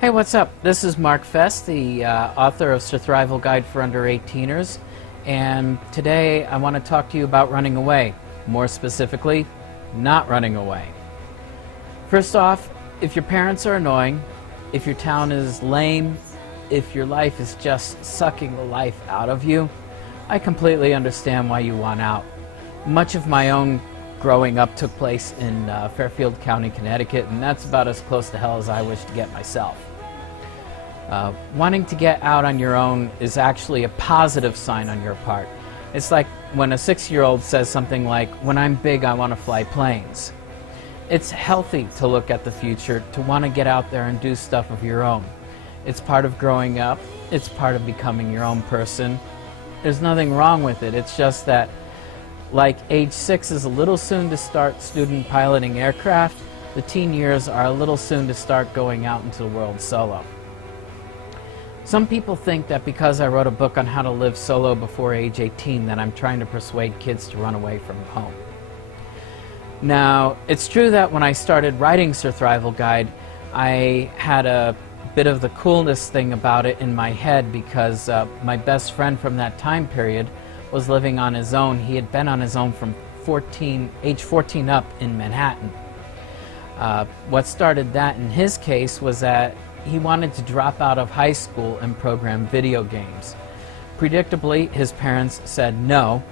Hey, what's up? This is Mark Fest, the author of SurThrival Guide for Under 18ers, and today I want to talk to you about running away. More specifically, not running away. First off, if your parents are annoying, if your town is lame, if your life is just sucking the life out of you, I completely understand why you want out. Much of my own growing up took place in Fairfield County, Connecticut, and that's about as close to hell as I wish to get myself. Wanting to get out on your own is actually a positive sign on your part. It's like when a 6-year-old says something like, "When I'm big, I want to fly planes." It's healthy to look at the future, to want to get out there and do stuff of your own. It's part of growing up. It's part of becoming your own person. There's nothing wrong with it. It's just that, like age 6 is a little soon to start student piloting aircraft, the teen years are a little soon to start going out into the world solo. Some people think that because I wrote a book on how to live solo before age 18 that I'm trying to persuade kids to run away from home. Now, it's true that when I started writing SurThrival Guide, I had a bit of the coolness thing about it in my head because my best friend from that time period was living on his own. He had been on his own from age 14 up in Manhattan. What started that in his case was that he wanted to drop out of high school and program video games. Predictably, his parents said no.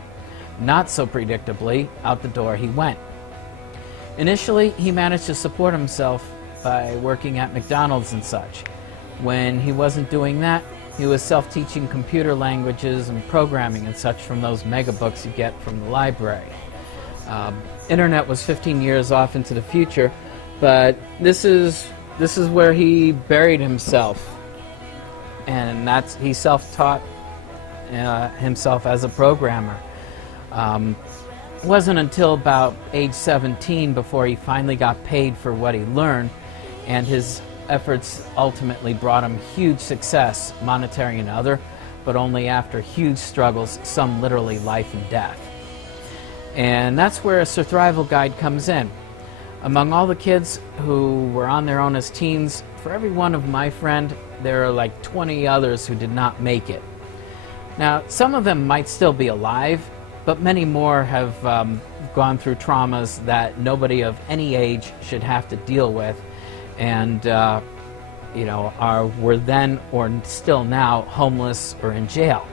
Not so predictably, out the door he went. Initially, he managed to support himself by working at McDonald's and such. When he wasn't doing that, he was self-teaching computer languages and programming and such from those mega books you get from the library. Internet was 15 years off into the future, but this is where he buried himself, and he self-taught himself as a programmer. It wasn't until about age 17 before he finally got paid for what he learned, and his efforts ultimately brought him huge success, monetary and other, but only after huge struggles, some literally life and death. And that's where a SurThrival Guide comes in. Among all the kids who were on their own as teens, for every one of my friend, there are like 20 others who did not make it. Now, some of them might still be alive, but many more have gone through traumas that nobody of any age should have to deal with, and were then or still now homeless or in jail.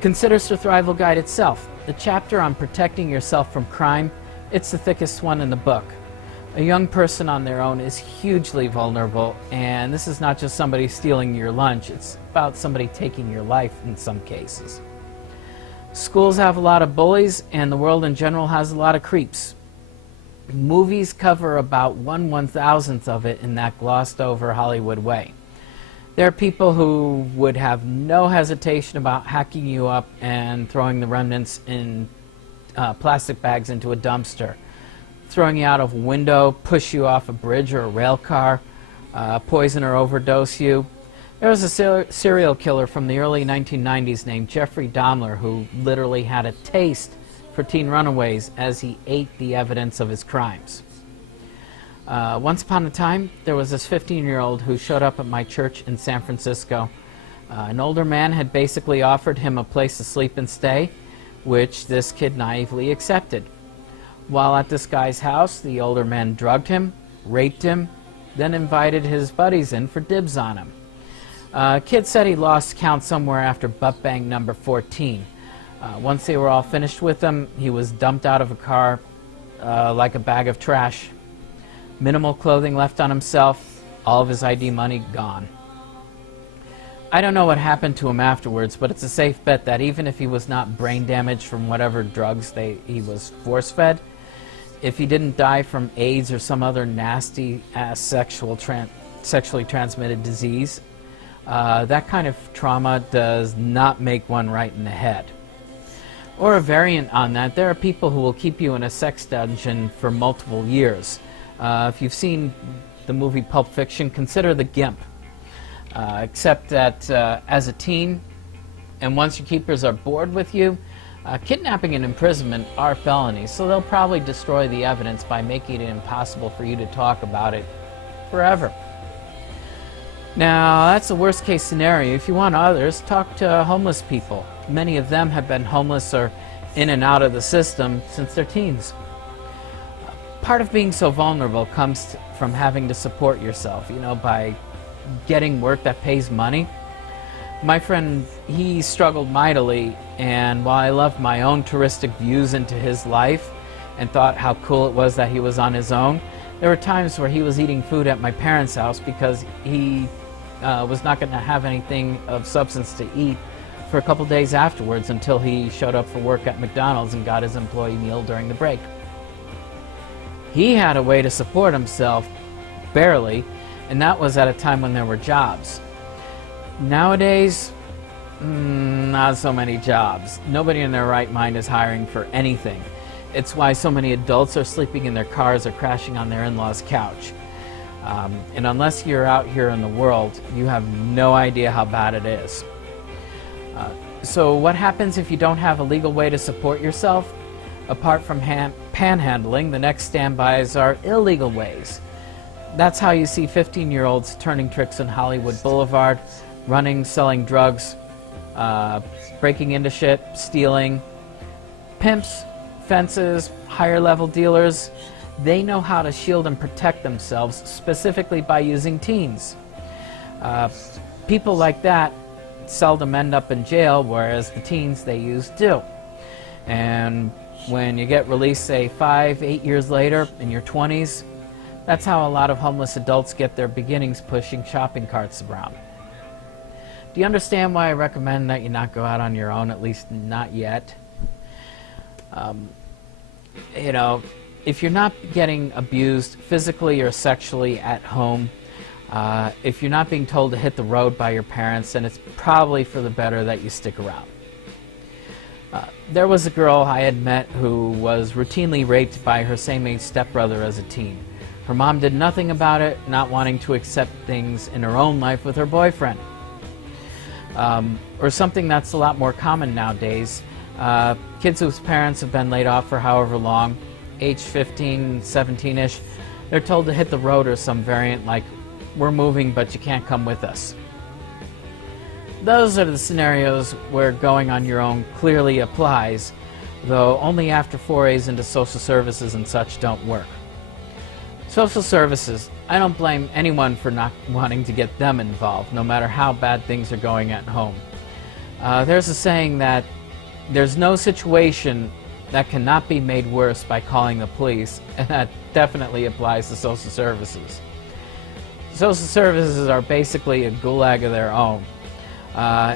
Consider SurThrival Guide itself. The chapter on protecting yourself from crime, it's the thickest one in the book. A young person on their own is hugely vulnerable, and this is not just somebody stealing your lunch, it's about somebody taking your life in some cases. Schools have a lot of bullies, and the world in general has a lot of creeps. Movies cover about 1/1000th of it in that glossed over Hollywood way. There are people who would have no hesitation about hacking you up and throwing the remnants in plastic bags into a dumpster, throwing you out of a window, push you off a bridge or a rail car, poison or overdose you. There was a serial killer from the early 1990s named Jeffrey Dahmer who literally had a taste for teen runaways as he ate the evidence of his crimes. Once upon a time, there was this 15-year-old who showed up at my church in San Francisco. An older man had basically offered him a place to sleep and stay, which this kid naively accepted. While at this guy's house, the older man drugged him, raped him, then invited his buddies in for dibs on him. Kid said he lost count somewhere after butt bang number 14. Once they were all finished with him, he was dumped out of a car like a bag of trash. Minimal clothing left on himself, all of his ID money gone. I don't know what happened to him afterwards, but it's a safe bet that even if he was not brain damaged from whatever drugs he was force-fed, if he didn't die from AIDS or some other nasty-ass sexually transmitted disease, that kind of trauma does not make one right in the head. Or a variant on that, there are people who will keep you in a sex dungeon for multiple years. If you've seen the movie Pulp Fiction, consider the Gimp. Except that as a teen, and once your keepers are bored with you, kidnapping and imprisonment are felonies, so they'll probably destroy the evidence by making it impossible for you to talk about it forever. Now, that's the worst case scenario. If you want others, talk to homeless people. Many of them have been homeless or in and out of the system since their teens. Part of being so vulnerable comes from having to support yourself, by getting work that pays money. My friend, he struggled mightily, and while I loved my own touristic views into his life and thought how cool it was that he was on his own, there were times where he was eating food at my parents' house because he was not going to have anything of substance to eat for a couple days afterwards until he showed up for work at McDonald's and got his employee meal during the break. He had a way to support himself, barely, and that was at a time when there were jobs. Nowadays, not so many jobs. Nobody in their right mind is hiring for anything. It's why so many adults are sleeping in their cars or crashing on their in-laws' couch. And unless you're out here in the world, you have no idea how bad it is. So what happens if you don't have a legal way to support yourself? Apart from panhandling, the next standbys are illegal ways. That's how you see 15-year-olds turning tricks on Hollywood Boulevard, running, selling drugs, breaking into shit, stealing. Pimps, fences, higher-level dealers, they know how to shield and protect themselves, specifically by using teens. People like that seldom end up in jail, whereas the teens they use do. And when you get released, say 5-8 years later, in your 20s, that's how a lot of homeless adults get their beginnings, pushing shopping carts around. Do you understand why I recommend that you not go out on your own, at least not yet? If you're not getting abused physically or sexually at home, if you're not being told to hit the road by your parents, then it's probably for the better that you stick around. There was a girl I had met who was routinely raped by her same-age stepbrother as a teen. Her mom did nothing about it, not wanting to accept things in her own life with her boyfriend. Or something that's a lot more common nowadays, kids whose parents have been laid off for however long, age 15, 17-ish, they're told to hit the road or some variant like, "We're moving, but you can't come with us." Those are the scenarios where going on your own clearly applies, though only after forays into social services and such don't work. Social services, I don't blame anyone for not wanting to get them involved, no matter how bad things are going at home. There's a saying that there's no situation that cannot be made worse by calling the police, and that definitely applies to social services. Social services are basically a gulag of their own.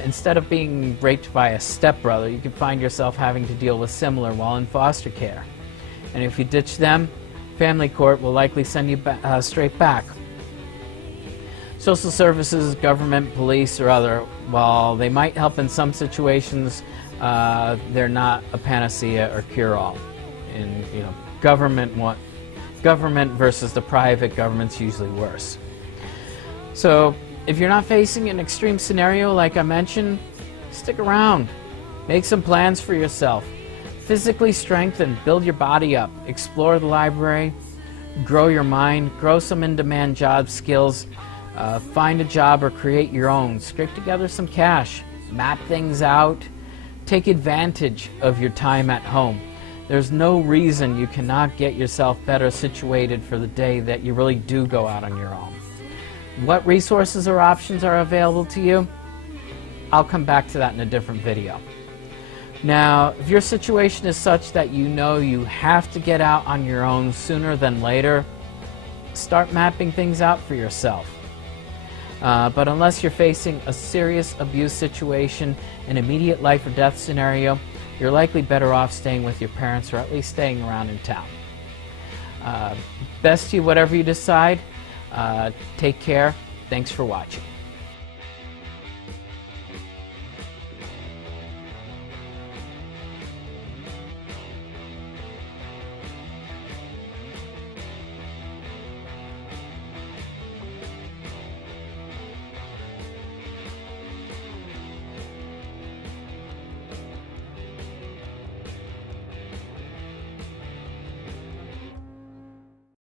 Instead of being raped by a stepbrother, you can find yourself having to deal with similar while in foster care. And if you ditch them, family court will likely send you straight back. Social services, government, police, or other, while they might help in some situations, they're not a panacea or cure-all. And government versus the private, government's usually worse. So if you're not facing an extreme scenario like I mentioned, stick around. Make some plans for yourself. Physically strengthen, build your body up, explore the library, grow your mind, grow some in-demand job skills, find a job or create your own, scrape together some cash, map things out, take advantage of your time at home. There's no reason you cannot get yourself better situated for the day that you really do go out on your own. What resources or options are available to you? I'll come back to that in a different video. Now, if your situation is such that you know you have to get out on your own sooner than later, start mapping things out for yourself. But unless you're facing a serious abuse situation, an immediate life or death scenario, you're likely better off staying with your parents or at least staying around in town. Best to you whatever you decide. Take care. Thanks for watching.